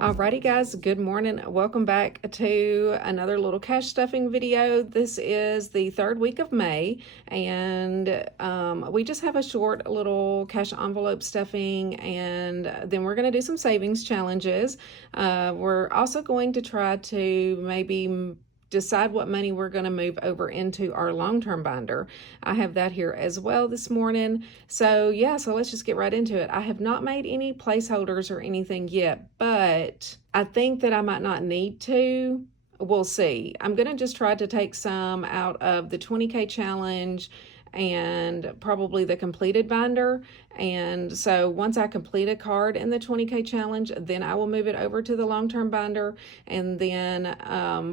Alrighty guys, good morning. Welcome back to another little cash stuffing video. This is the third week of May, and we just have a short little cash envelope stuffing, and then we're going to do some savings challenges. We're also going to try to maybe decide what money we're going to move over into our long-term binder. I have that here as well this morning. So yeah, so let's just get right into it. I have not made any placeholders or anything yet, but I think that I might not need to. We'll see. I'm going to just try to take some out of the 20K challenge and probably the completed binder. And so once I complete a card in the 20K challenge, then I will move it over to the long-term binder. And then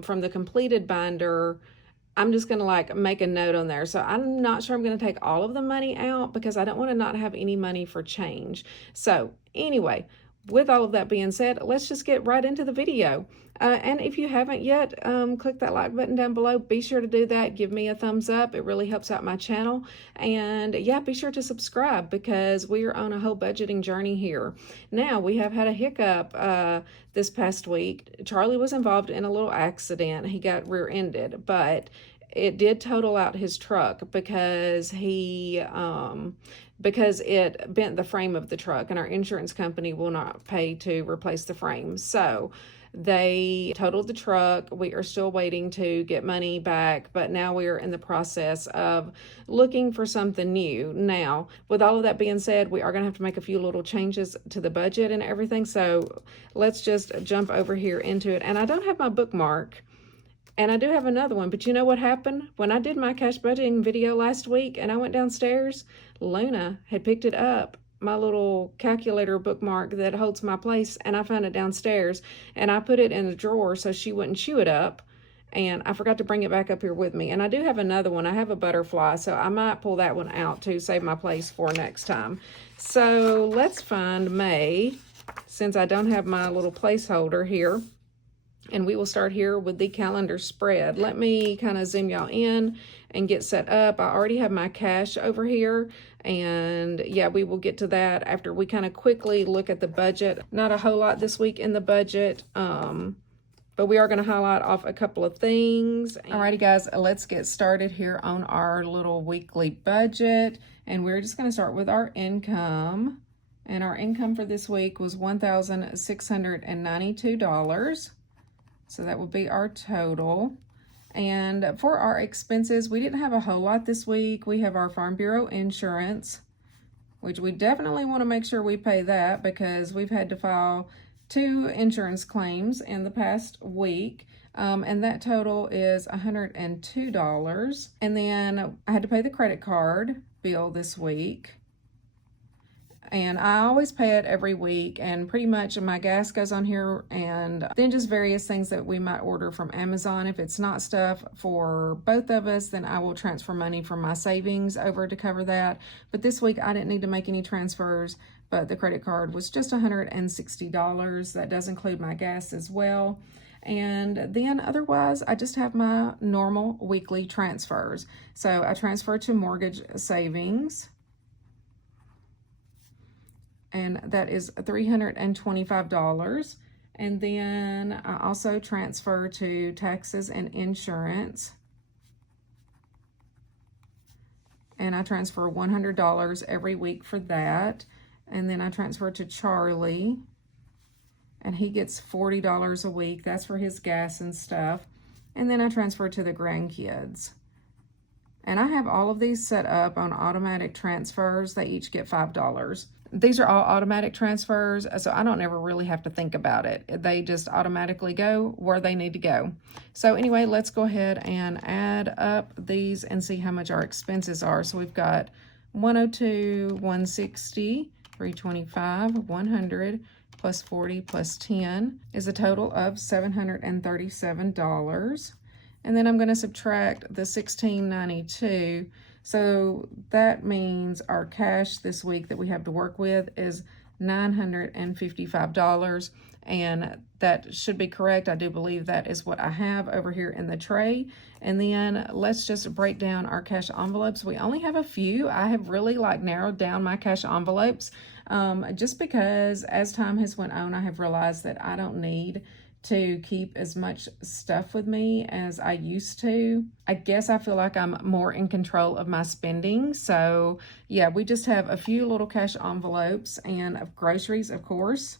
from the completed binder, I'm just going to like make a note on there. So I'm not sure I'm going to take all of the money out because I don't want to not have any money for change. So anyway, with all of that being said, let's just get right into the video. And if you haven't yet, click that like button down below. Be sure to do that. Give me a thumbs up. It really helps out my channel. And yeah, be sure to subscribe because we are on a whole budgeting journey here. Now, we have had a hiccup this past week. Charlie was involved in a little accident. He got rear-ended, but it did total out his truck because because it bent the frame of the truck, and our insurance company will not pay to replace the frame. So they totaled the truck. We are still waiting to get money back, but now we are in the process of looking for something new. Now, with all of that being said, we are going to have to make a few little changes to the budget and everything. So let's just jump over here into it. And I don't have my bookmark. And I do have another one, but you know what happened? When I did my cash budgeting video last week and I went downstairs, Luna had picked it up, my little calculator bookmark that holds my place, and I found it downstairs, and I put it in the drawer so she wouldn't chew it up, and I forgot to bring it back up here with me. And I do have another one. I have a butterfly, so I might pull that one out to save my place for next time. So let's find May, since I don't have my little placeholder here. And we will start here with the calendar spread. Let me kind of zoom y'all in and get set up. I already have my cash over here. And yeah, we will get to that after we kind of quickly look at the budget. Not a whole lot this week in the budget, but we are going to highlight off a couple of things. Alrighty guys, let's get started here on our little weekly budget. And we're just going to start with our income. And our income for this week was $1,692. So that will be our total. And for our expenses, we didn't have a whole lot this week. We have our Farm Bureau insurance, which we definitely want to make sure we pay that because we've had to file 2 insurance claims in the past week. And that total is $102. And then I had to pay the credit card bill this week. And I always pay it every week, and pretty much my gas goes on here, and then just various things that we might order from Amazon. If it's not stuff for both of us, then I will transfer money from my savings over to cover that. But this week I didn't need to make any transfers, but the credit card was just $160. That does include my gas as well. And then otherwise, I just have my normal weekly transfers. So I transfer to mortgage savings, and that is $325. And then I also transfer to taxes and insurance, and I transfer $100 every week for that. And then I transfer to Charlie, and he gets $40 a week. That's for his gas and stuff. And then I transfer to the grandkids. And I have all of these set up on automatic transfers. They each get $5. These are all automatic transfers, so I don't ever really have to think about it. They just automatically go where they need to go. So anyway, let's go ahead and add up these and see how much our expenses are. So we've got 102, 160, 325, 100, plus 40, plus 10 is a total of $737. And then I'm going to subtract the $1,692. So that means our cash this week that we have to work with is $955, and that should be correct. I do believe that is what I have over here in the tray. And then let's just break down our cash envelopes. We only have a few. I have really narrowed down my cash envelopes just because as time has went on, I have realized that I don't need to keep as much stuff with me as I used to. I guess I feel like I'm more in control of my spending. So yeah, we just have a few little cash envelopes, and of groceries, of course.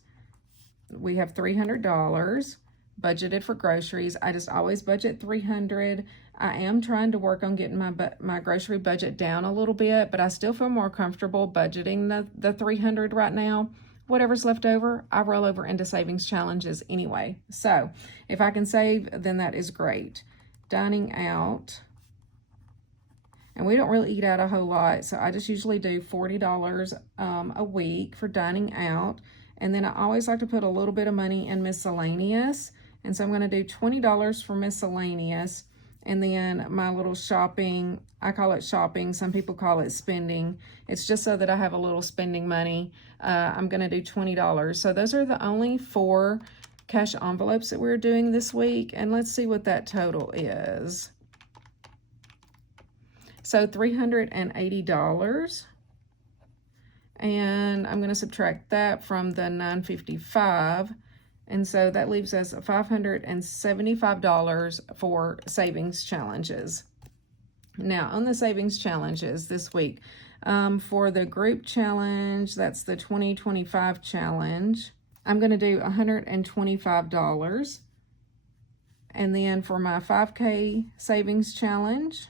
We have $300 budgeted for groceries. I just always budget $300. I am trying to work on getting my grocery budget down a little bit, but I still feel more comfortable budgeting the $300 right now. Whatever's left over, I roll over into savings challenges anyway. So if I can save, then that is great. Dining out. And we don't really eat out a whole lot, so I just usually do $40 a week for dining out. And then I always like to put a little bit of money in miscellaneous. And so I'm going to do $20 for miscellaneous. And then my little shopping, I call it shopping. Some people call it spending. It's just so that I have a little spending money. I'm going to do $20. So those are the only 4 cash envelopes that we're doing this week. And let's see what that total is. So $380. And I'm going to subtract that from the $955. And so that leaves us $575 for savings challenges. Now, on the savings challenges this week, for the group challenge, that's the 2025 challenge, I'm going to do $125. And then for my 5K savings challenge,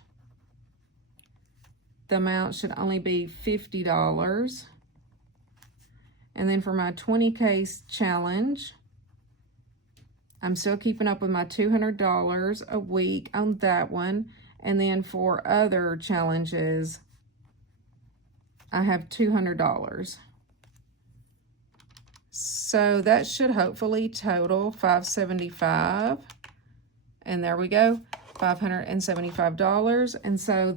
the amount should only be $50. And then for my 20K challenge, I'm still keeping up with my $200 a week on that one. And then for other challenges, I have $200. So that should hopefully total $575. And there we go, $575. And so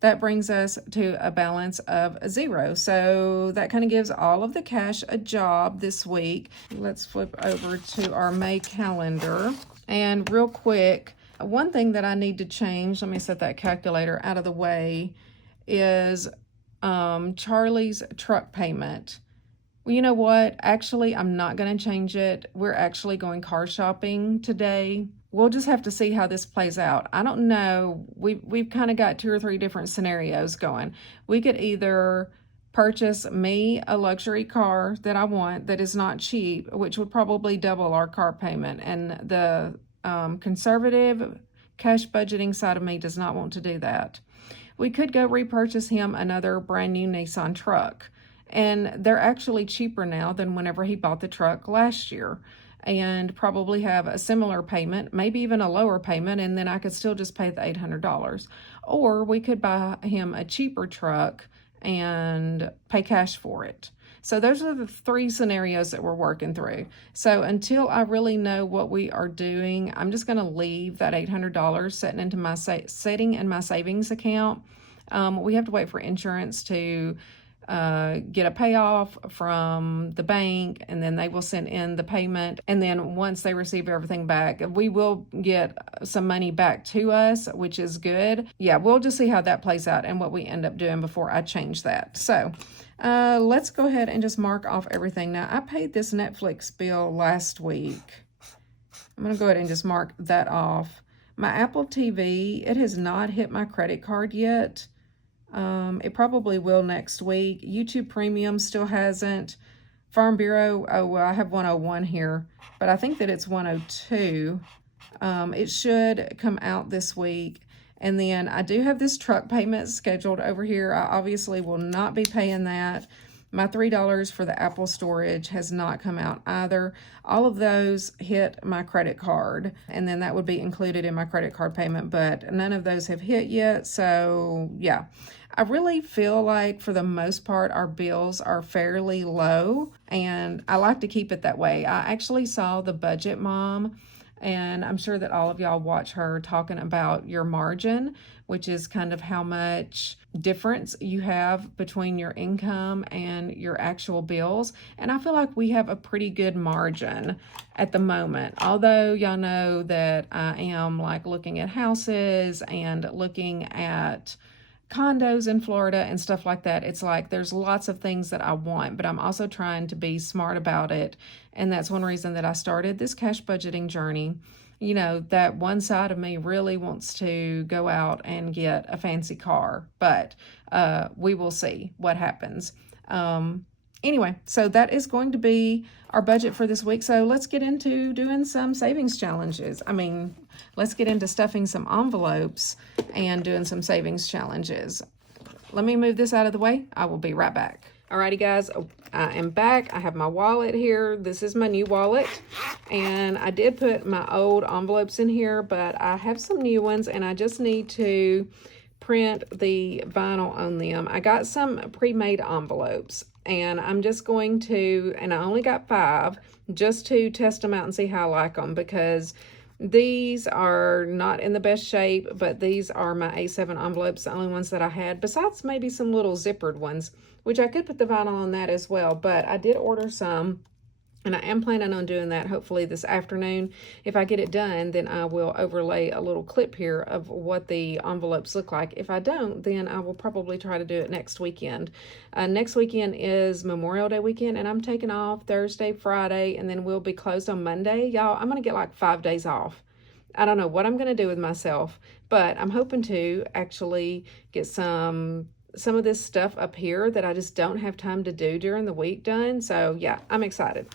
that brings us to a balance of 0. So that kind of gives all of the cash a job this week. Let's flip over to our May calendar. And real quick, one thing that I need to change, let me set that calculator out of the way, is Charlie's truck payment. Well, you know what? Actually, I'm not going to change it. We're actually going car shopping today. We'll just have to see how this plays out. I don't know. We've kind of got 2 or 3 different scenarios going. We could either purchase me a luxury car that I want that is not cheap, which would probably double our car payment. And the conservative cash budgeting side of me does not want to do that. We could go repurchase him another brand new Nissan truck. And they're actually cheaper now than whenever he bought the truck last year, and probably have a similar payment, maybe even a lower payment, and then I could still just pay the $800. Or we could buy him a cheaper truck and pay cash for it. So those are the 3 scenarios that we're working through. So until I really know what we are doing, I'm just going to leave that $800 setting in my savings account. We have to wait for insurance to get a payoff from the bank, and then they will send in the payment. And then once they receive everything back, we will get some money back to us, which is good. Yeah, we'll just see how that plays out and what we end up doing before I change that. So let's go ahead and just mark off everything. Now, I paid this Netflix bill last week. I'm going to go ahead and just mark that off. My Apple TV, it has not hit my credit card yet. It probably will next week. YouTube Premium still hasn't. Farm Bureau, oh, well, I have 101 here, but I think that it's 102. It should come out this week. And then I do have this truck payment scheduled over here. I obviously will not be paying that. My $3 for the Apple storage has not come out either. All of those hit my credit card, and then that would be included in my credit card payment, but none of those have hit yet. So yeah, I really feel like for the most part, our bills are fairly low, and I like to keep it that way. I actually saw the Budget Mom And I'm sure that all of y'all watch her talking about your margin, which is kind of how much difference you have between your income and your actual bills. And I feel like we have a pretty good margin at the moment. Although y'all know that I am like looking at houses and looking at condos in Florida and stuff like that. It's like there's lots of things that I want, but I'm also trying to be smart about it. And that's one reason that I started this cash budgeting journey. You know, that one side of me really wants to go out and get a fancy car, but we will see what happens. Anyway, so that is going to be our budget for this week. So let's get into doing some savings challenges. I mean, let's get into stuffing some envelopes and doing some savings challenges. Let me move this out of the way. I will be right back. Alrighty, guys, I am back. I have my wallet here. This is my new wallet, and I did put my old envelopes in here, but I have some new ones, and I just need to print the vinyl on them. I got some pre-made envelopes, and I'm just going to, and I only got 5, just to test them out and see how I like them, because these are not in the best shape, but these are my A7 envelopes, the only ones that I had, besides maybe some little zippered ones, which I could put the vinyl on that as well. But I did order some, and I am planning on doing that hopefully this afternoon. If I get it done, then I will overlay a little clip here of what the envelopes look like. If I don't, then I will probably try to do it next weekend. Next weekend is Memorial Day weekend, and I'm taking off Thursday, Friday, and then we'll be closed on Monday. Y'all, I'm going to get like 5 days off. I don't know what I'm going to do with myself, but I'm hoping to actually get some of this stuff up here that I just don't have time to do during the week done. So yeah, I'm excited.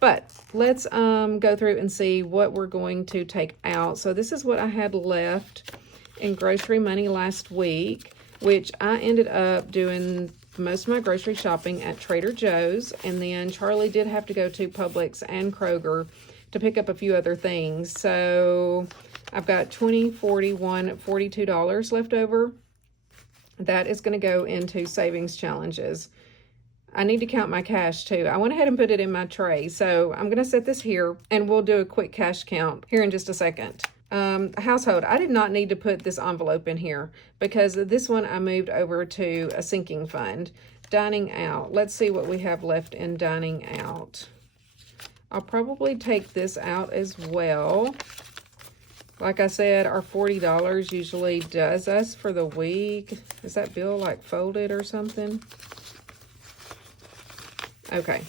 But let's go through and see what we're going to take out. So this is what I had left in grocery money last week, which I ended up doing most of my grocery shopping at Trader Joe's. And then Charlie did have to go to Publix and Kroger to pick up a few other things. So I've got $20, $41, $42 left over. That is going to go into savings challenges. I need to count my cash too. I went ahead and put it in my tray. So I'm going to set this here and we'll do a quick cash count here in just a second. Household, I did not need to put this envelope in here because this one I moved over to a sinking fund. Dining out. Let's see what we have left in dining out. I'll probably take this out as well. Like I said, our $40 usually does us for the week. Is that bill like folded or something? Okay.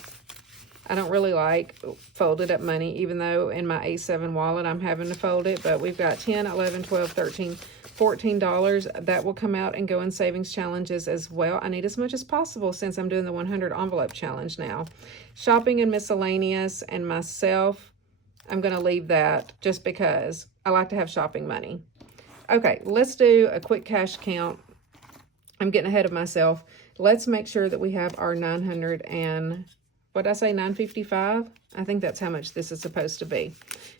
I don't really like folded up money, even though in my A7 wallet I'm having to fold it. But we've got $10, $11, $12, $13, $14. That will come out and go in savings challenges as well. I need as much as possible since I'm doing the 100 envelope challenge now. Shopping and miscellaneous and myself, I'm going to leave that just because I like to have shopping money. Okay, let's do a quick cash count. I'm getting ahead of myself. Let's make sure that we have our 900 and, what did I say, 955? I think that's how much this is supposed to be.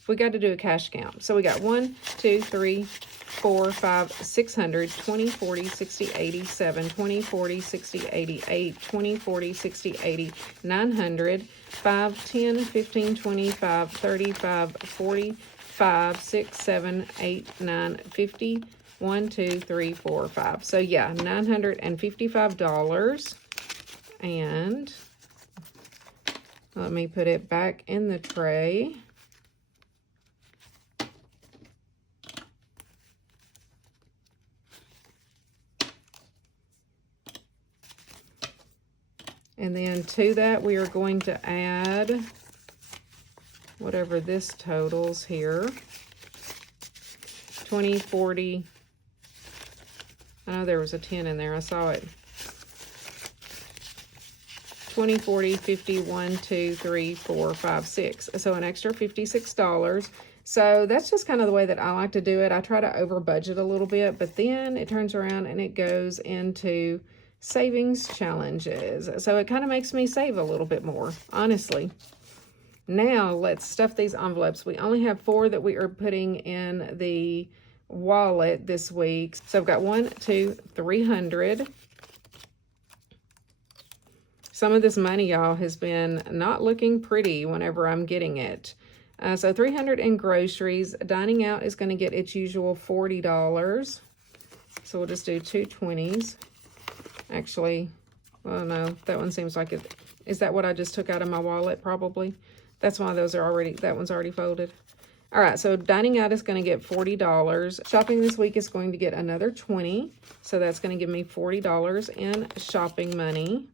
We got to do a cash count. So we got 1, 2, 3, 4, 5, 600, 20, 40, 60, 80, 7, 20, 40, 60, 80, 8, 20, 40, 60, 80, 900, 5, 10, 15, 25, 35, 40, 5, 6, 7, 8, 9, 50, 1, 2, 3, 4, 5. So yeah, $955. And let me put it back in the tray. And then to that, we are going to add whatever this totals here. 20, 40. I know there was a 10 in there. I saw it. 20, 40, 50, 1, 2, 3, 4, 5, 6. So an extra $56. So that's just kind of the way that I like to do it. I try to over budget a little bit, but then it turns around and it goes into savings challenges. So it kind of makes me save a little bit more, honestly. Now let's stuff these envelopes. We only have 4 that we are putting in the wallet this week. So I've got 1, 2, 300. Some of this money, y'all, has been not looking pretty whenever I'm getting it. So $300 in groceries. Dining out is going to get its usual $40. So we'll just do 2 20s. Actually, well, no, that one seems like it. Is that what I just took out of my wallet? Probably. That's why those are already, that one's already folded. All right, so dining out is going to get $40. Shopping this week is going to get another $20. So that's going to give me $40 in shopping money.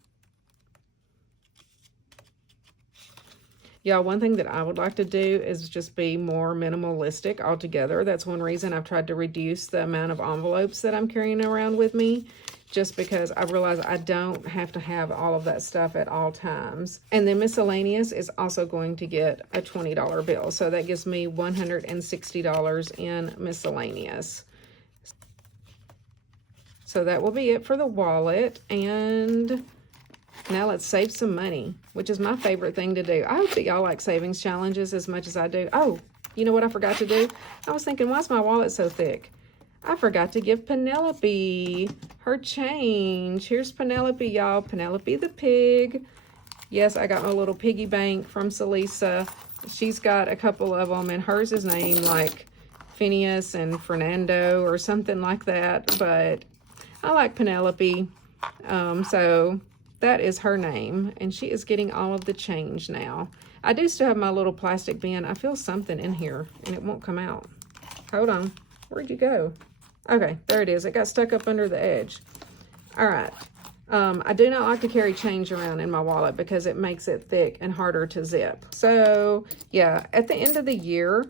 Yeah, one thing that I would like to do is just be more minimalistic altogether. That's one reason I've tried to reduce the amount of envelopes that I'm carrying around with me, just because I realize I don't have to have all of that stuff at all times. And then miscellaneous is also going to get a $20 bill. So that gives me $160 in miscellaneous. So that will be it for the wallet. And now let's save some money, which is my favorite thing to do. I hope that y'all like savings challenges as much as I do. Oh, you know what I forgot to do? I was thinking, why is my wallet so thick? I forgot to give Penelope her change. Here's Penelope, y'all. Penelope the pig. Yes, I got my little piggy bank from Celissa. She's got a couple of them, and hers is named like Phineas and Fernando or something like that. But I like Penelope. So that is her name, and she is getting all of the change now. I do still have my little plastic bin. I feel something in here, and it won't come out. Hold on. Where'd you go? Okay, there it is. It got stuck up under the edge. All right. I do not like to carry change around in my wallet because it makes it thick and harder to zip. So, yeah, at the end of the year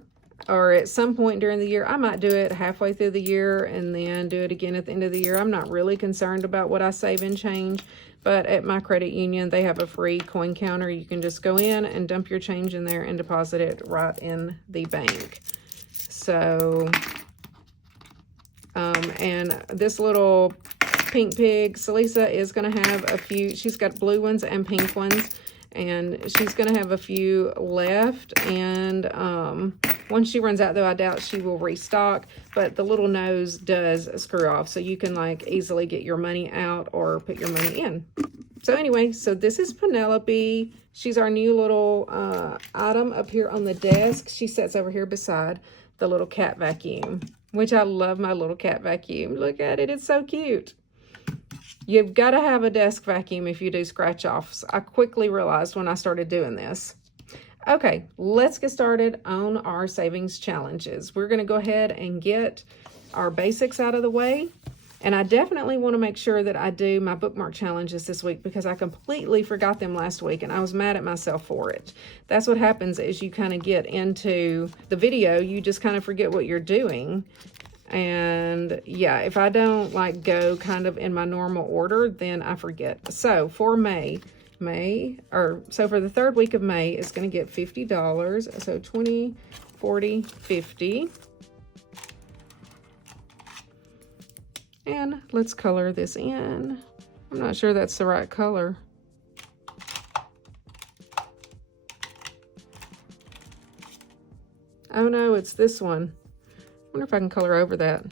or at some point during the year, I might do it halfway through the year and then do it again at the end of the year. I'm not really concerned about what I save in change, but at my credit union, they have a free coin counter. You can just go in and dump your change in there and deposit it right in the bank. So... and this little pink pig, Celissa, is going to have a few. She's got blue ones and pink ones, and she's going to have a few left. And once she runs out, though, I doubt she will restock. But the little nose does screw off, so you can like easily get your money out or put your money in. So anyway, so this is Penelope. She's our new little item up here on the desk. She sits over here beside the little cat vacuum, which I love my little cat vacuum. Look at it. It's so cute. You've got to have a desk vacuum if you do scratch offs. I quickly realized when I started doing this. Okay, let's get started on our savings challenges. We're going to go ahead and get our basics out of the way. And I definitely want to make sure that I do my bookmark challenges this week because I completely forgot them last week and I was mad at myself for it. That's what happens as you kind of get into the video. You just kind of forget what you're doing. And yeah, if I don't like go kind of in my normal order, then I forget. So for so for the third week of May, it's going to get $50. So 20, 40, 50. And let's color this in. I'm not sure that's the right color. Oh no, it's this one. I wonder if I can color over that.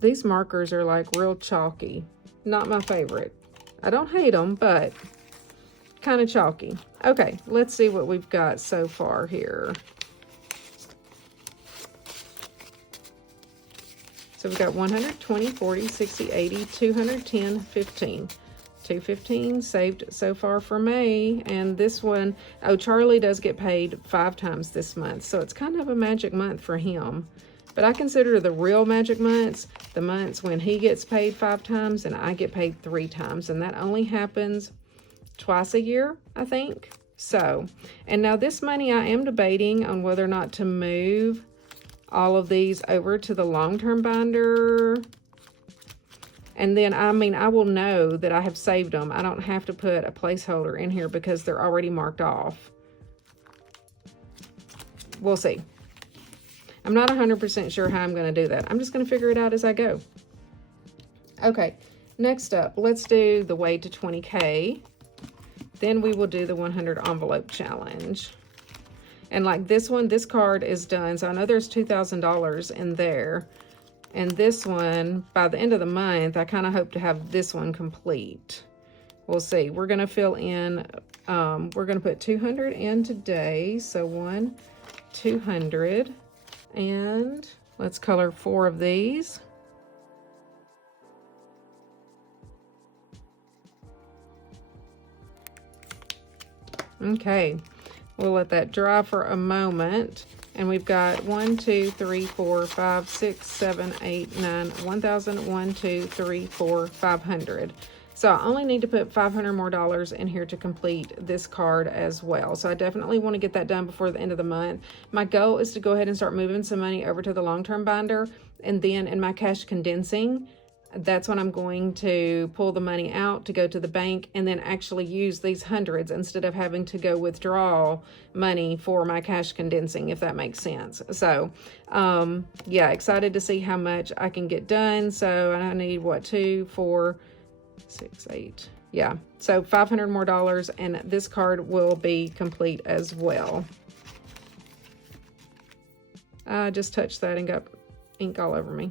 These markers are like real chalky. Not my favorite. I don't hate them, but kind of chalky. Okay, let's see what we've got so far here. So we've got 120, 40, 60, 80, 210, 15. 215 saved so far for May. And this one, oh, Charlie does get paid 5 times this month. So it's kind of a magic month for him. But I consider the real magic months, the months when he gets paid 5 times and I get paid 3 times. And that only happens twice a year, I think. So, and now this money I am debating on whether or not to move all of these over to the long-term binder. And then, I mean, I will know that I have saved them. I don't have to put a placeholder in here because they're already marked off. We'll see. I'm not 100% sure how I'm going to do that. I'm just going to figure it out as I go. Okay, next up, let's do the way to 20K. Then we will do the 100 envelope challenge. And like this one, this card is done. So I know there's $2,000 in there. And this one, by the end of the month, I kind of hope to have this one complete. We'll see. We're going to fill in We're going to put 200 in today. So 1, 200. And let's color 4 of these. Okay, we'll let that dry for a moment. And we've got 1, 2, 3, 4, 5, 6, 7, 8, 9, 1,000, 1, 2, 3, 4, 500. So I only need to put $500 more in here to complete this card as well. So I definitely want to get that done before the end of the month. My goal is to go ahead and start moving some money over to the long-term binder. And then in my cash condensing, that's when I'm going to pull the money out to go to the bank and then actually use these hundreds instead of having to go withdraw money for my cash condensing, if that makes sense. So, yeah, excited to see how much I can get done. So I need, what, 2, 4, 6, 8. Yeah, so $500 more, and this card will be complete as well. I just touched that and got ink all over me.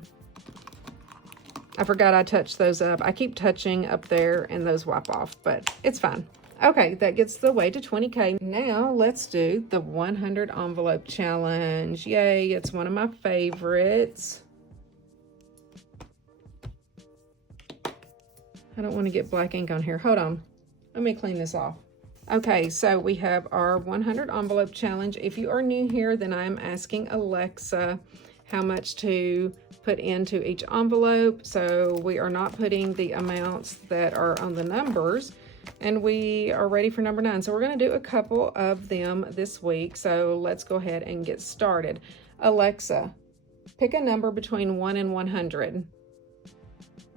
I forgot I touched those up. I keep touching up there and those wipe off, but it's fine. Okay, that gets the way to 20K. Now let's do the 100 envelope challenge. Yay, it's one of my favorites. I don't want to get black ink on here. Hold on. Let me clean this off. Okay, so we have our 100 envelope challenge. If you are new here, then I'm asking Alexa how much to put into each envelope. So we are not putting the amounts that are on the numbers, and we are ready for number 9. So we're going to do a couple of them this week. So let's go ahead and get started. Alexa, pick a number between 1 and 100.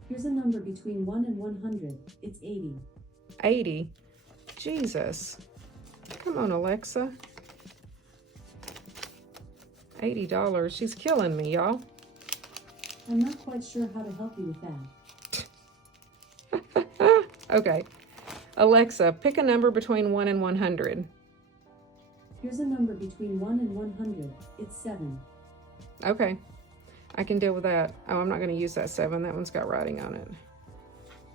Here's a number between 1 and 100. It's 80. 80. Jesus. Come on, Alexa. $80. She's killing me, y'all. I'm not quite sure how to help you with that. Okay. Alexa, pick a number between 1 and 100. Here's a number between 1 and 100. It's 7. Okay. I can deal with that. Oh, I'm not going to use that 7. That one's got writing on it.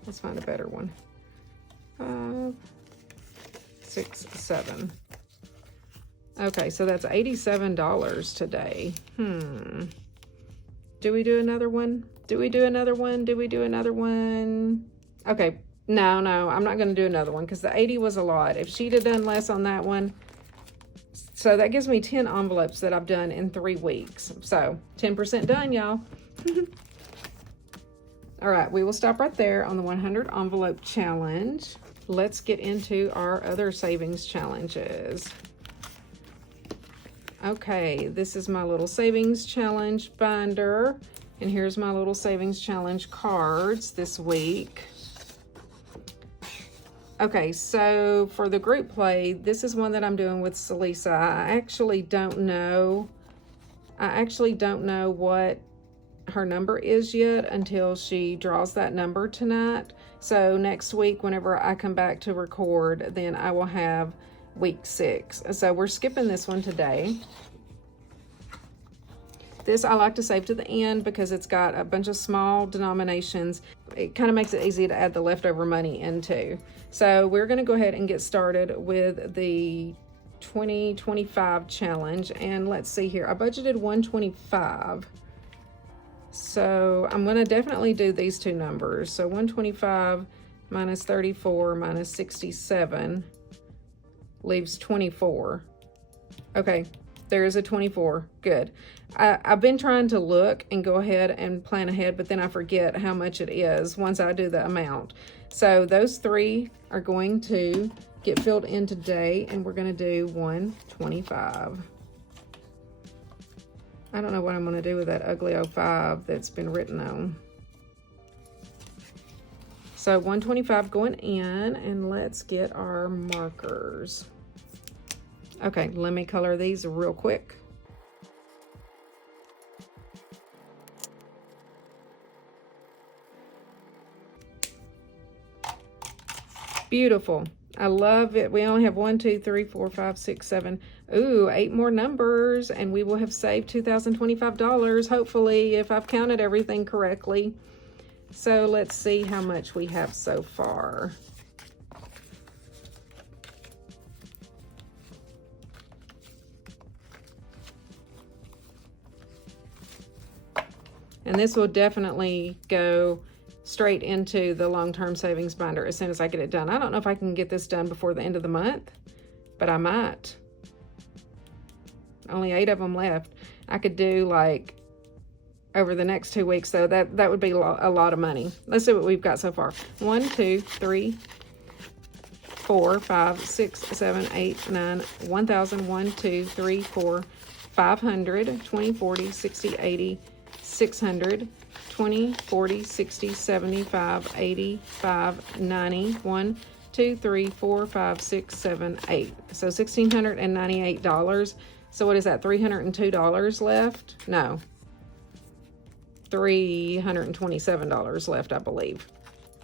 Let's find a better one. 5, 6, 7. Okay, so that's $87 today. Do we do another one? Do we do another one? Do we do another one? Okay, no, I'm not going to do another one because the 80 was a lot. If she'd have done less on that one, so that gives me 10 envelopes that I've done in 3 weeks. So 10% done, y'all. All right, we will stop right there on the 100 envelope challenge. Let's get into our other savings challenges. Okay, this is my little savings challenge binder, and here's my little savings challenge cards this week. Okay, so for the group play, this is one that I'm doing with Celissa. I actually don't know what her number is yet until she draws that number tonight. So next week, whenever I come back to record, then I will have week 6. So we're skipping this one today. This I like to save to the end because it's got a bunch of small denominations. It kind of makes it easy to add the leftover money into. So we're going to go ahead and get started with the 2025 challenge. And let's see here. I budgeted $125. So I'm going to definitely do these 2 numbers. So 125 minus 34 minus 67 leaves 24. Okay, there is a 24. Good. I've been trying to look and go ahead and plan ahead, but then I forget how much it is once I do the amount. So those 3 are going to get filled in today, and we're going to do 125. I don't know what I'm going to do with that ugly 05 that's been written on. So 125 going in, and let's get our markers. Okay, let me color these real quick. Beautiful. I love it. We only have 1, 2, 3, 4, 5, 6, 7. Ooh, 8 more numbers, and we will have saved $2,025, hopefully, if I've counted everything correctly. So let's see how much we have so far. And this will definitely go straight into the long-term savings binder as soon as I get it done. I don't know if I can get this done before the end of the month, but I might. Only 8 of them left. I could do like over the next 2 weeks, though. That would be a lot of money. Let's see what we've got so far. 1, 2, 3, 4, 5, 6, 7, 8, 9, 1,000, 1, 2, 3, 4, 500, 20, 40, 60, 80, 600, 20, 40, 60, 75, 85, 90, 1, 2, 3, 4, 5, 6, 7, 8. So $1,698. So what is that, $302 left? No. $327 left, I believe.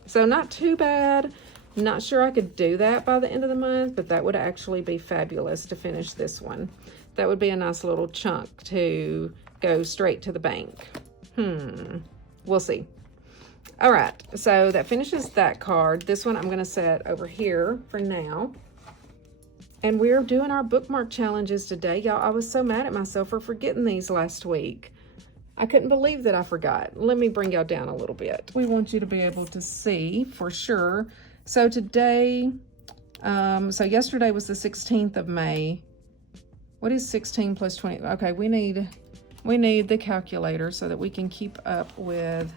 So not too bad. Not sure I could do that by the end of the month, but that would actually be fabulous to finish this one. That would be a nice little chunk to go straight to the bank. We'll see. All right, so that finishes that card. This one I'm going to set over here for now. And we're doing our bookmark challenges today. Y'all, I was so mad at myself for forgetting these last week. I couldn't believe that I forgot. Let me bring y'all down a little bit. We want you to be able to see for sure. So today, so yesterday was the 16th of May. What is 16 plus 20? Okay, we need the calculator so that we can keep up with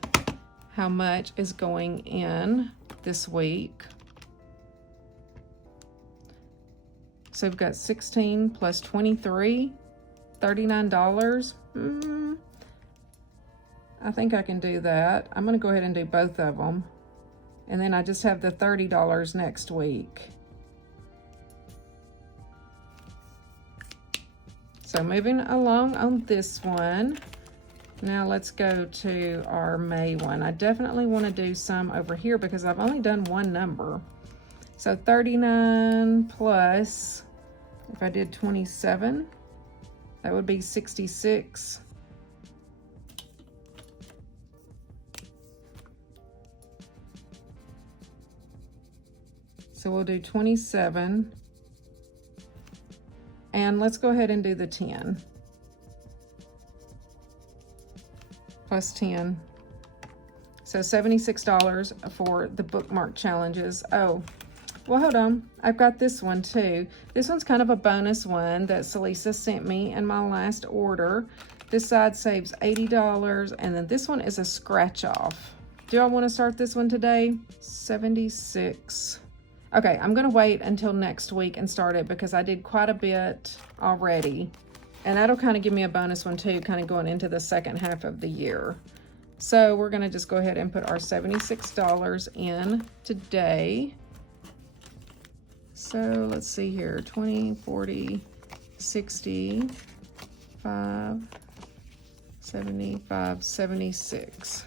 how much is going in this week. So we've got 16 plus 23, $39. I think I can do that. I'm gonna go ahead and do both of them. And then I just have the $30 next week. So moving along on this one. Now let's go to our May one. I definitely want to do some over here because I've only done one number. So 39 plus, if I did 27, that would be 66. So we'll do 27. And let's go ahead and do the 10. Plus 10. So $76 for the bookmark challenges. Oh, well, hold on. I've got this one too. This one's kind of a bonus one that Celissa sent me in my last order. This side saves $80, and then this one is a scratch off. Do I want to start this one today? 76. Okay, I'm gonna wait until next week and start it because I did quite a bit already. And that'll kind of give me a bonus one too, kind of going into the second half of the year. So we're gonna just go ahead and put our $76 in today. So let's see here, 20, 40, 60, 5, 75, 76.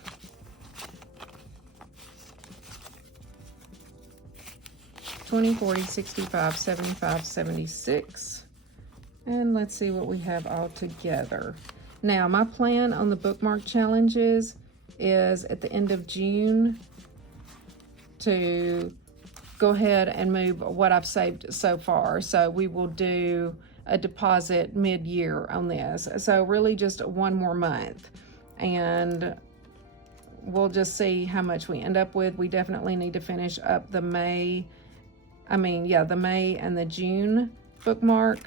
$20, $40, $65, $75, $76. And let's see what we have all together. Now, my plan on the bookmark challenges is at the end of June to go ahead and move what I've saved so far. So we will do a deposit mid-year on this. So really just one more month. And we'll just see how much we end up with. We definitely need to finish up the May and the June bookmark.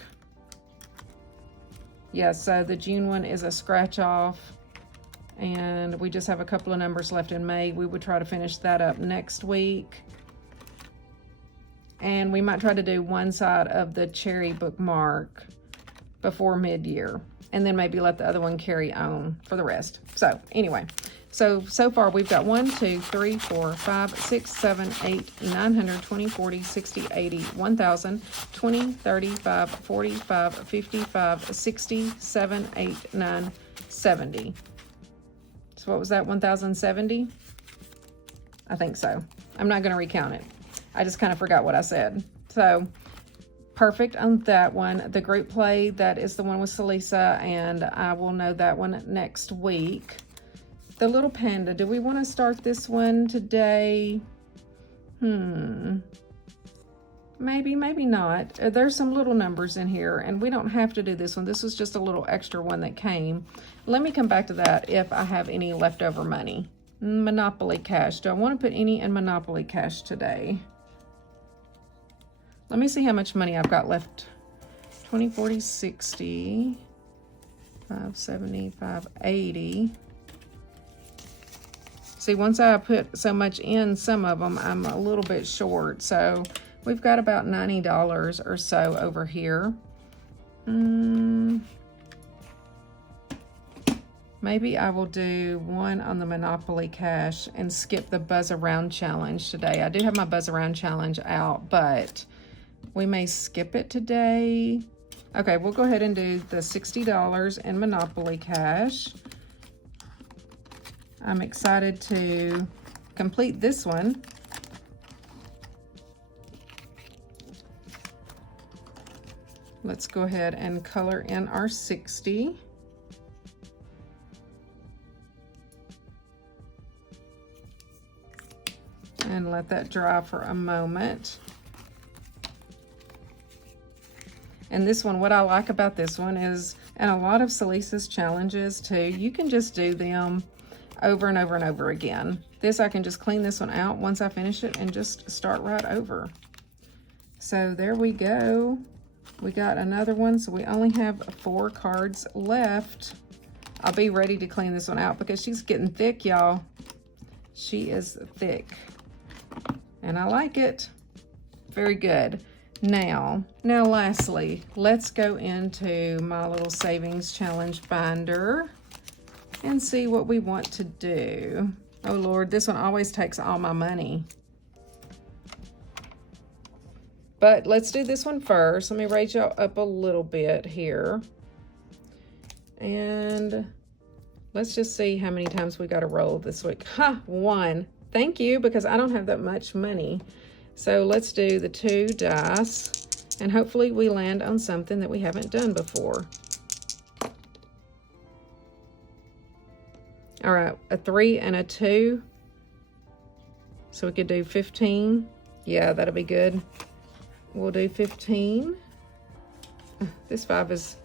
Yeah, so the June one is a scratch off, and we just have a couple of numbers left in May. We would try to finish that up next week. And we might try to do one side of the cherry bookmark before mid-year, and then maybe let the other one carry on for the rest. So anyway, so far we've got 1, 2, 3, 4, 5, 6, 7, 8, 900, 20, 40, 60, 80, 1,000, 20, 35, 45, 55, 60, 7, 8, 9, 70. So what was that, 1,070? I think so. I'm not going to recount it. I just kind of forgot what I said. So perfect on that one. The group play, that is the one with Celissa, and I will know that one next week. The little panda, do we want to start this one today? Maybe, maybe not. There's some little numbers in here, and we don't have to do this one. This was just a little extra one that came. Let me come back to that if I have any leftover money. Monopoly cash. Do I want to put any in Monopoly cash today? Let me see how much money I've got left. 20, 40, 60, 570, 580. See, once I put so much in some of them, I'm a little bit short. So we've got about $90 or so over here. Maybe I will do one on the Monopoly cash and skip the Buzz Around challenge today. I do have my Buzz Around challenge out, but we may skip it today. Okay, we'll go ahead and do the $60 in Monopoly cash. I'm excited to complete this one. Let's go ahead and color in our 60. And let that dry for a moment. And this one, what I like about this one is, and a lot of Celissa's challenges too, you can just do them over and over and over again. This, I can just clean this one out once I finish it and just start right over. So there we go. We got another one, so we only have 4 cards left. I'll be ready to clean this one out because she's getting thick, y'all. She is thick. And I like it. Very good. Now lastly, let's go into my little savings challenge binder and see what we want to do. Oh Lord, this one always takes all my money. But let's do this one first. Let me raise y'all up a little bit here. And let's just see how many times we got to roll this week. Ha, 1. Thank you, because I don't have that much money. So let's do the 2 dice, and hopefully we land on something that we haven't done before. All right, a 3 and a 2. So we could do 15. Yeah, that'll be good. We'll do 15. This 5 is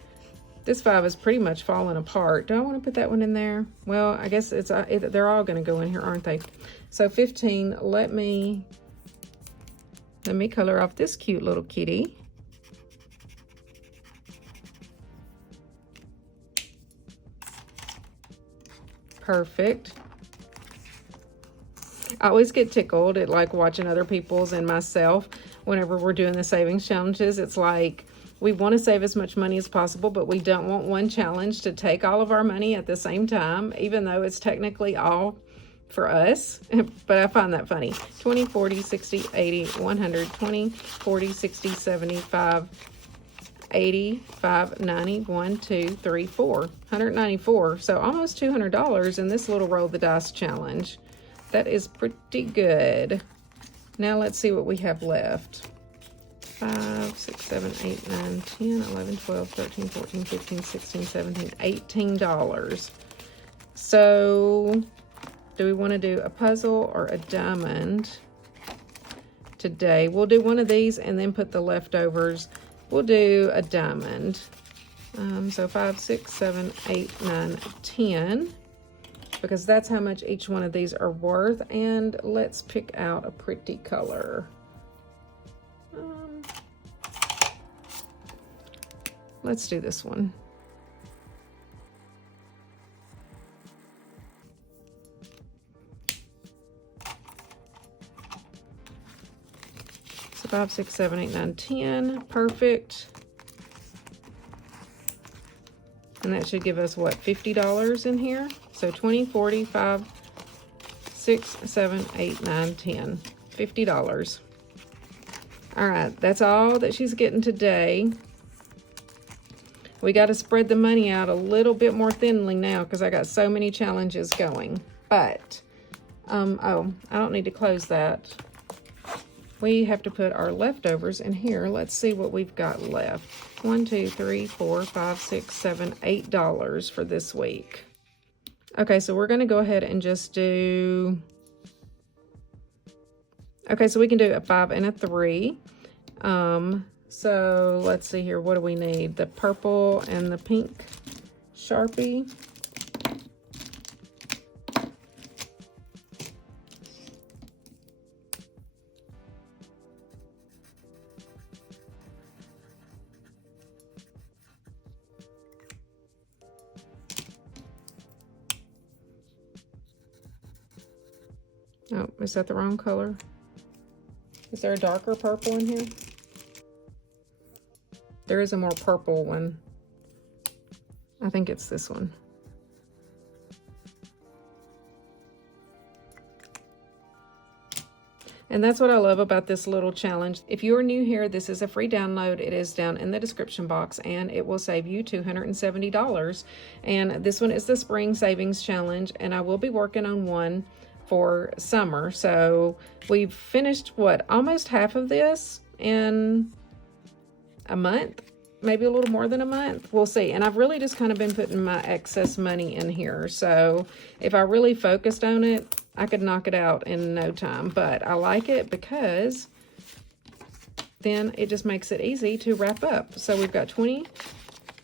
pretty much falling apart. Do I want to put that one in there? Well, I guess they're all going to go in here, aren't they? So 15, let me color off this cute little kitty. Perfect. I always get tickled at like watching other people's and myself whenever we're doing the savings challenges. It's like we want to save as much money as possible, but we don't want one challenge to take all of our money at the same time, even though it's technically all for us. But I find that funny. 20, 40, 60, 80, 100, 20, 40, 60, 75, 80, 5, 90, 1, 2, 3, 4. 194. So almost $200 in this little roll the dice challenge. That is pretty good. Now let's see what we have left. 5, 6, 7, 8, 9, 10, 11, 12, 13, 14, 15, 16, 17, $18. So do we want to do a puzzle or a diamond today? We'll do one of these and then put the leftovers. We'll do a diamond. So 5, 6, 7, 8, 9, 10. Because that's how much each one of these are worth. And let's pick out a pretty color. Let's do this one. So 5, 6, 7, 8, 9, 10. Perfect. And that should give us, what, $50 in here? So 20, 40, 5, 6, 7, 8, 9, 10. $50. All right, that's all that she's getting today. We got to spread the money out a little bit more thinly now because I got so many challenges going. But, oh, I don't need to close that. We have to put our leftovers in here. Let's see what we've got left. 1, 2, 3, 4, 5, 6, 7, $8 for this week. Okay, so we're going to go ahead and just do... Okay, so we can do a 5 and a 3. So let's see here. What do we need? The purple and the pink Sharpie. Oh, is that the wrong color? Is there a darker purple in here? There is a more purple one. I think it's this one. And that's what I love about this little challenge. If you are new here, this is a free download. It is down in the description box, and it will save you $270. And this one is the Spring Savings Challenge, and I will be working on one for summer. So we've finished, what, almost half of this in a month? Maybe a little more than a month. We'll see. And I've really just kind of been putting my excess money in here. So if I really focused on it, I could knock it out in no time. But I like it because then it just makes it easy to wrap up. So we've got 20,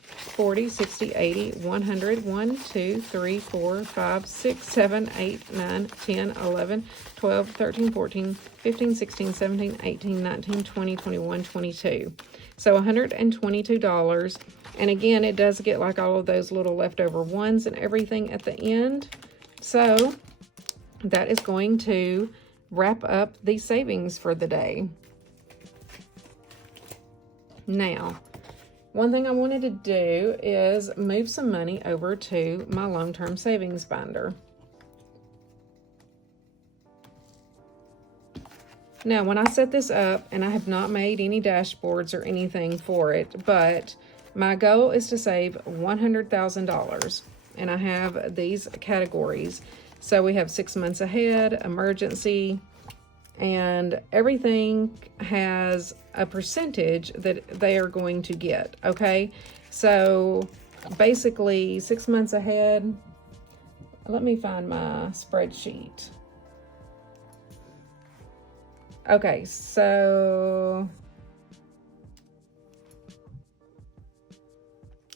40, 60, 80, 100, 1, 2, 3, 4, 5, 6, 7, 8, 9, 10, 11, 12, 13, 14, 15, 16, 17, 18, 19, 20, 21, 22. So $122. And again, it does get like all of those little leftover ones and everything at the end. So that is going to wrap up the savings for the day. Now, one thing I wanted to do is move some money over to my long-term savings binder. Now, when I set this up, and I have not made any dashboards or anything for it, but my goal is to save $100,000. And I have these categories. So we have 6 months ahead, emergency, and everything has a percentage that they are going to get, okay? So basically 6 months ahead, let me find my spreadsheet. Okay, so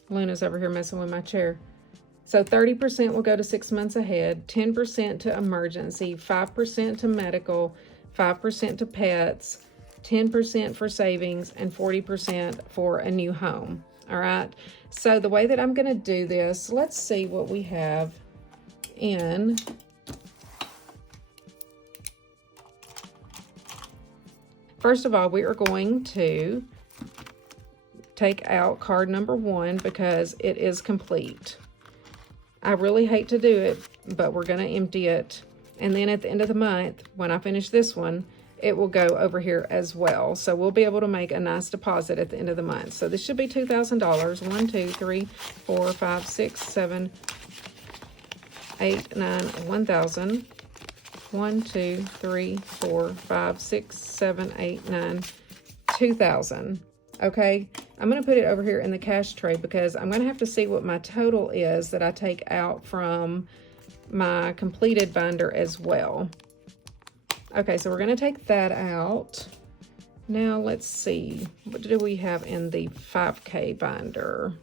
Luna's over here messing with my chair. So 30% will go to 6 months ahead, 10% to emergency, 5% to medical, 5% to pets, 10% for savings, and 40% for a new home. All right. So the way that I'm going to do this, let's see what we have in. First of all, we are going to take out card number 1 because it is complete. I really hate to do it, but we're going to empty it. And then at the end of the month, when I finish this one, it will go over here as well. So we'll be able to make a nice deposit at the end of the month. So this should be $2,000. 1, 2, 3, 4, 5, 6, 7, 8, 9, 1,000. 1, 2, 3, 4, 5, 6, 7, 8, 9, 2,000. Okay, I'm going to put it over here in the cash tray because I'm going to have to see what my total is that I take out from my completed binder as well. Okay, so we're going to take that out. Now let's see, what do we have in the 5K binder?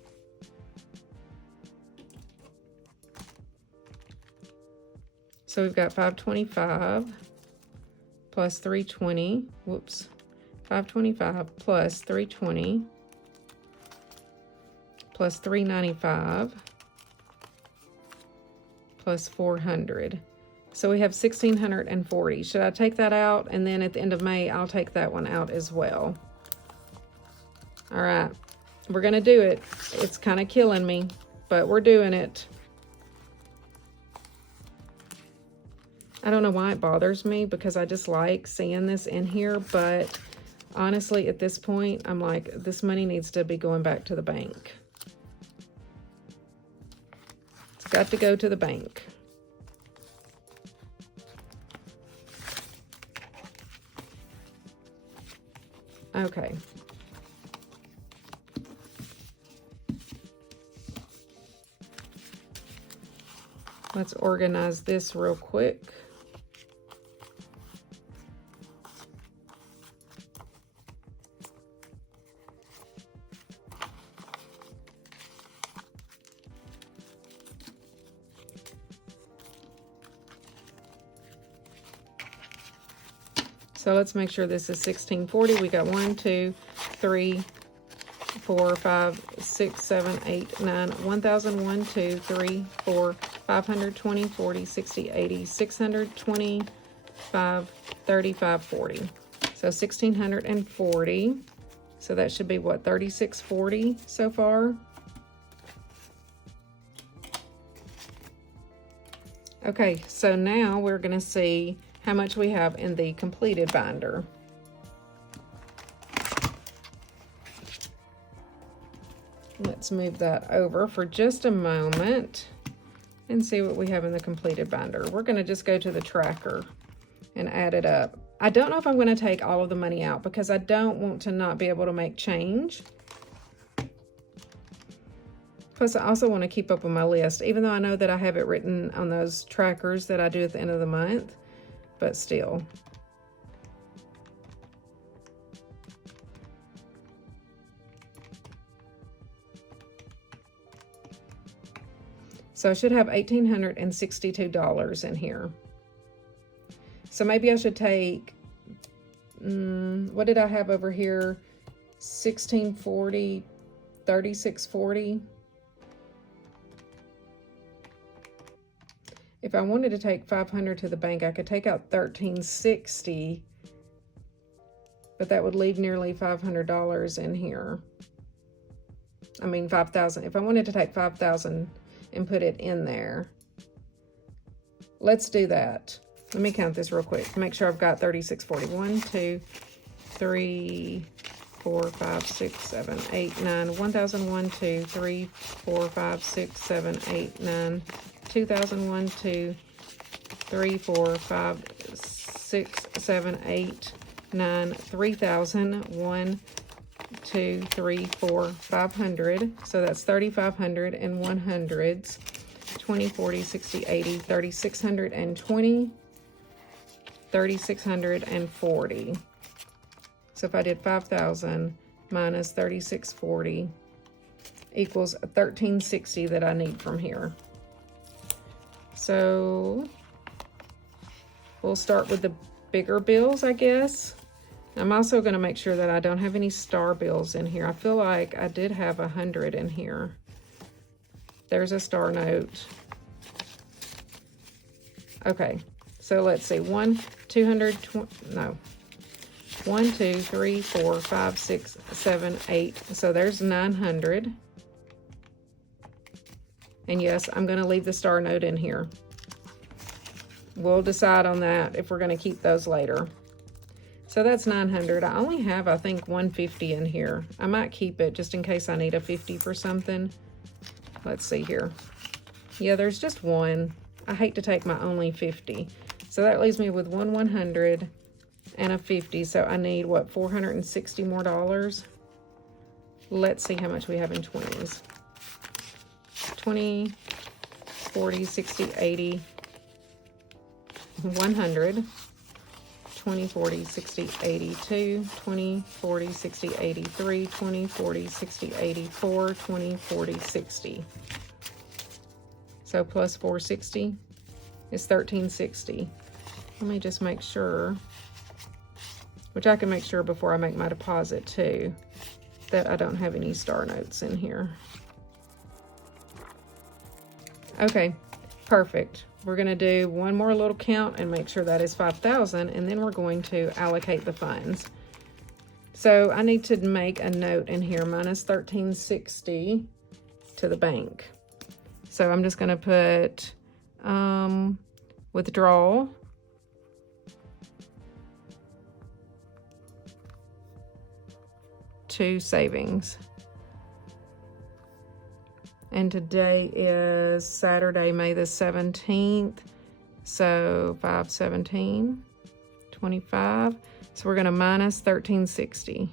So we've got 525 plus 320, whoops, 525 plus 320 plus 395 plus 400. So we have 1,640. Should I take that out? And then at the end of May, I'll take that one out as well. All right, we're gonna do it. It's kind of killing me, but we're doing it. I don't know why it bothers me because I just like seeing this in here, but honestly, at this point, I'm like, this money needs to be going back to the bank. It's got to go to the bank. Okay. Let's organize this real quick. So let's make sure this is 1640. We got 1, 2, 3, 4, 5, 6, 7, 8, 9, 1,000, 1, 2, 3, 4, 520, 40, 60, 80, 625, 35, 40. So 1,640. So that should be what, 3640 so far? Okay, so now we're gonna see how much we have in the completed binder. Let's move that over for just a moment and see what we have in the completed binder. We're gonna just go to the tracker and add it up. I don't know if I'm gonna take all of the money out because I don't want to not be able to make change. Plus, I also want to keep up with my list, even though I know that I have it written on those trackers that I do at the end of the month, but still. So I should have $1,862 in here. So maybe I should take, what did I have over here? 1640, 3640. If I wanted to take 500 to the bank, I could take out 1360, but that would leave nearly $500 in here. I mean, 5,000. If I wanted to take 5,000 and put it in there, let's do that. Let me count this real quick. Make sure I've got 3640. 1, 2, 3, 4, 5, 6, 7, 8, 9. 1,000, 1, 2, 3, 4, 5, 6, 7, 8, 9. 2,000, 1, 2, 3, 4, 5, 6, 7, 8, 9. 3,000, 1, 2, 3, 4, 500. So that's 3,500 and 100s. 20, 40, 60, 80, 3,620, 3,640. So if I did 5,000 minus 3,640 equals 1,360 that I need from here. So we'll start with the bigger bills, I guess. I'm also going to make sure that I don't have any star bills in here. I feel like I did have 100 in here. There's a star note. Okay, so let's see. 1, 220, no. 1, 2, 3, 4, 5, 6, 7, 8. So there's 900. And yes, I'm going to leave the star note in here. We'll decide on that if we're going to keep those later. So that's 900. I only have, I think, 150 in here. I might keep it just in case I need a 50 for something. Let's see here. Yeah, there's just one. I hate to take my only 50. So that leaves me with 100 and a 50. So I need, what, 460 more dollars? Let's see how much we have in 20s. 20, 40, 60, 80, 100, 20, 40, 60, 82, 20, 40, 60, 83, 20, 40, 60, 84, 20, 40, 60. So plus 460 is 1,360. Let me just make sure, which I can make sure before I make my deposit too, that I don't have any star notes in here. Okay, perfect. We're going to do one more little count and make sure that is 5,000, and then we're going to allocate the funds. So I need to make a note in here, minus 1,360 to the bank. So I'm just going to put withdrawal. To savings. And today is Saturday, May the 17th. So 5/17, 25. So we're going to minus 1,360.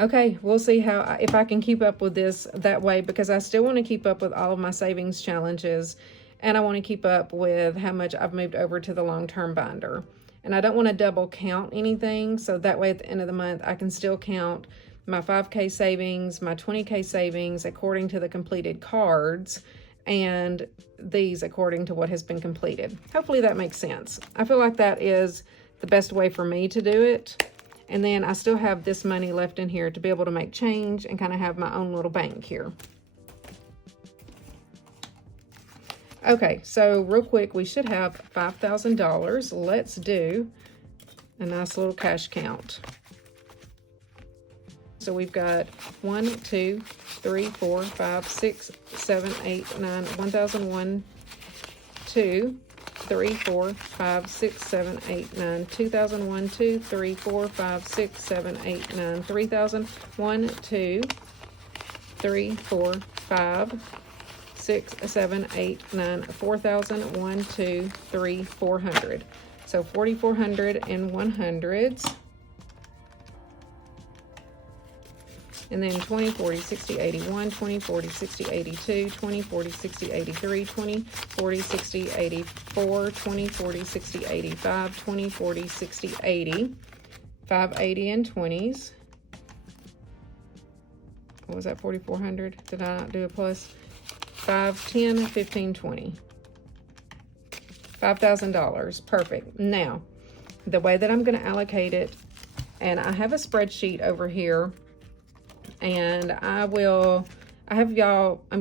Okay, we'll see how if I can keep up with this that way, because I still want to keep up with all of my savings challenges, and I want to keep up with how much I've moved over to the long-term binder. And I don't want to double count anything, so that way at the end of the month I can still count my 5K savings, my 20K savings according to the completed cards, and these according to what has been completed. Hopefully that makes sense. I feel like that is the best way for me to do it. And then I still have this money left in here to be able to make change and kind of have my own little bank here. Okay, so real quick, we should have $5,000. Let's do a nice little cash count. So we've got 1, 2, 3, 4, 5, 6, 7, 8, 9, 1,001, 2, 3, 4, 5, 6, 7, 8, 9, 2,001, 2, 3, 4, 5, 6, 7, 8, 9, 3,001, 2, 3, 4, 5, 6, 7, 8, 9, 4,000, 1, 2, 3, 400. So 4,400 in 100s. And then 20, 40, 60, 81, 20, 40, 60, 82, 20, 40, 60, 83, 20, 40, 60, 84, 20, 40, 60, 85, 20, 40, 60, 80, 580 in 20s. What was that, 4,400? Did I not do a plus? 5, 10, 15, 20. $5,000, perfect. Now, the way that I'm gonna allocate it, and I have a spreadsheet over here, and I'm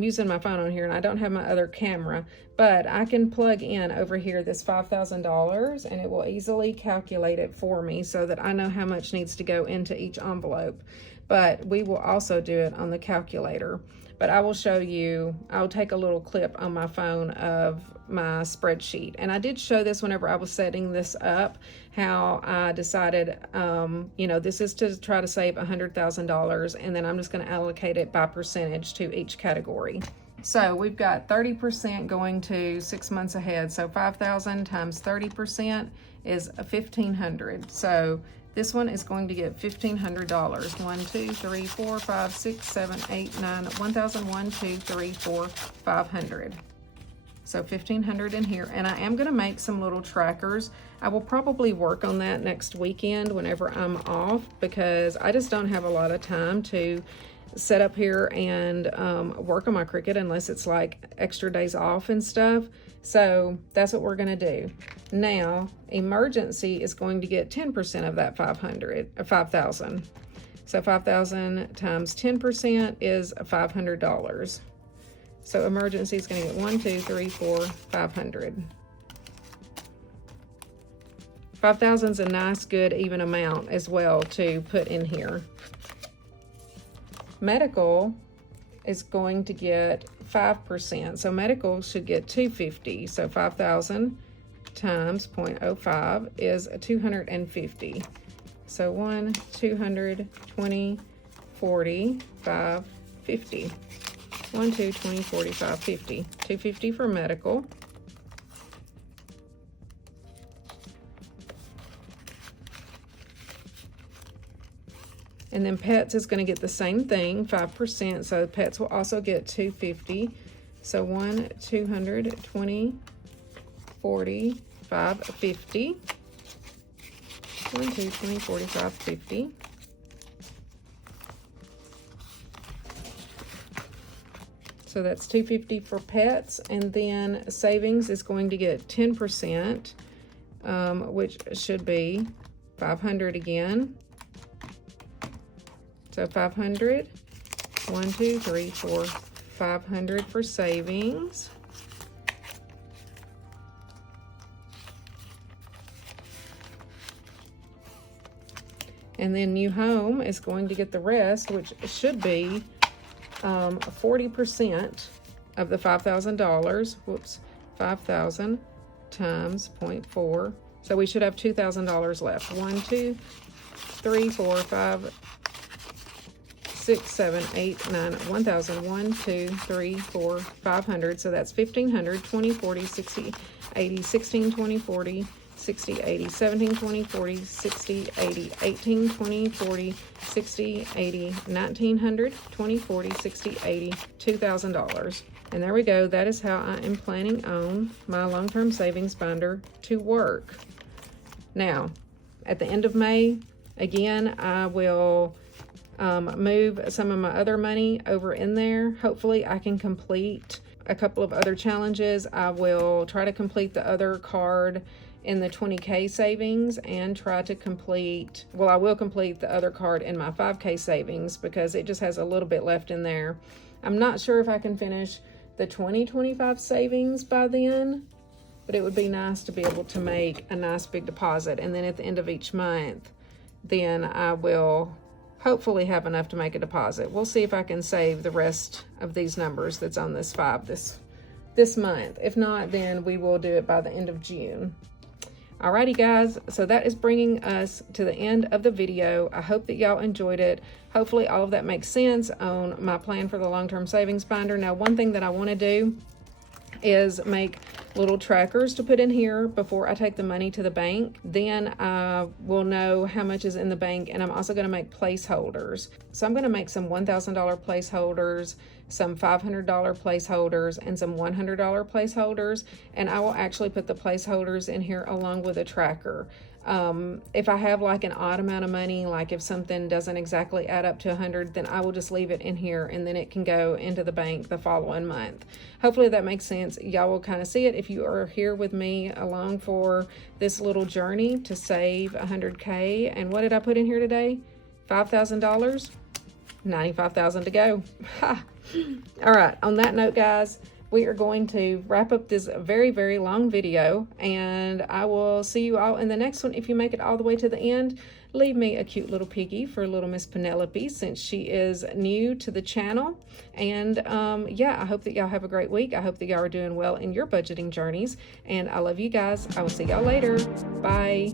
using my phone on here and I don't have my other camera, but I can plug in over here this $5,000 and it will easily calculate it for me so that I know how much needs to go into each envelope. But we will also do it on the calculator. But I will show you, I'll take a little clip on my phone of my spreadsheet. And I did show this whenever I was setting this up, how I decided, this is to try to save $100,000, and then I'm just gonna allocate it by percentage to each category. So we've got 30% going to 6 months ahead. So 5,000 times 30% is $1,500. So this one is going to get $1,500. 1, 2, 3, 4, 5, 6, 7, 8, 9, 1,001, 2, 3, 4, 500. So 1,500 in here. And I am gonna make some little trackers. I will probably work on that next weekend whenever I'm off, because I just don't have a lot of time to set up here and work on my Cricut unless it's like extra days off and stuff. So that's what we're gonna do. Now, emergency is going to get 10% of that 5,000. So 5,000 times 10% is $500. So emergency is gonna get 1, 2, 3, 4, 500. 5,000 is a nice, good, even amount as well to put in here. Medical is going to get 5%. So medical should get $250. So 5,000 times 0.05 is 250. So 1, 200, 20, 40, 5, 50. 1, 2, 20, 40, 5, 50. 250 for medical. And then pets is going to get the same thing, 5%. So pets will also get 250. So 1, 200, 20, 40, 5, 50. 1, 2, 20, 40, 5, 50. So that's 250 for pets. And then savings is going to get 10%, which should be 500 again. So 500, 1, 2, 3, 4, 500 for savings. And then new home is going to get the rest, which should be 40% of the $5,000. Whoops, 5,000 times 0.4. So we should have $2,000 left. 1, 2, 3, 4, 5, 6, 7, 8, 9, 1,000, 1, 2, 3, 4, 500. So that's 1,500, 20, 40, 60, 80, 16, 20, 40, 60, 80, 17, 20, 40, 60, 80, 18, 20, 40, 60, 80, 1,900, 20, 40, 60, 80, $2,000. And there we go. That is how I am planning on my long-term savings binder to work. Now, at the end of May, again, I will move some of my other money over in there. Hopefully I can complete a couple of other challenges. I will try to complete the other card in the 20K savings and try to complete, well, I will complete the other card in my 5K savings because it just has a little bit left in there. I'm not sure if I can finish the 2025 savings by then, but it would be nice to be able to make a nice big deposit. And then at the end of each month, then I will hopefully have enough to make a deposit. We'll see if I can save the rest of these numbers that's on this 5 this month. If not, then we will do it by the end of June. Alrighty guys, so that is bringing us to the end of the video. I hope that y'all enjoyed it. Hopefully all of that makes sense on my plan for the long-term savings binder. Now, one thing that I want to do is make little trackers to put in here before I take the money to the bank. Then I will know how much is in the bank, and I'm also going to make placeholders. So I'm going to make some $1,000 placeholders, some $500 placeholders, and some $100 placeholders, and I will actually put the placeholders in here along with a tracker. If I have like an odd amount of money, like if something doesn't exactly add up to 100, then I will just leave it in here and then it can go into the bank the following month. Hopefully that makes sense. Y'all will kind of see it if you are here with me along for this little journey to save 100K. And what did I put in here today? $5,000, 95,000 to go. All right, on that note, guys, we are going to wrap up this very, very long video, and I will see you all in the next one. If you make it all the way to the end, leave me a cute little piggy for little Miss Penelope, since she is new to the channel. And yeah, I hope that y'all have a great week. I hope that y'all are doing well in your budgeting journeys, and I love you guys. I will see y'all later. Bye.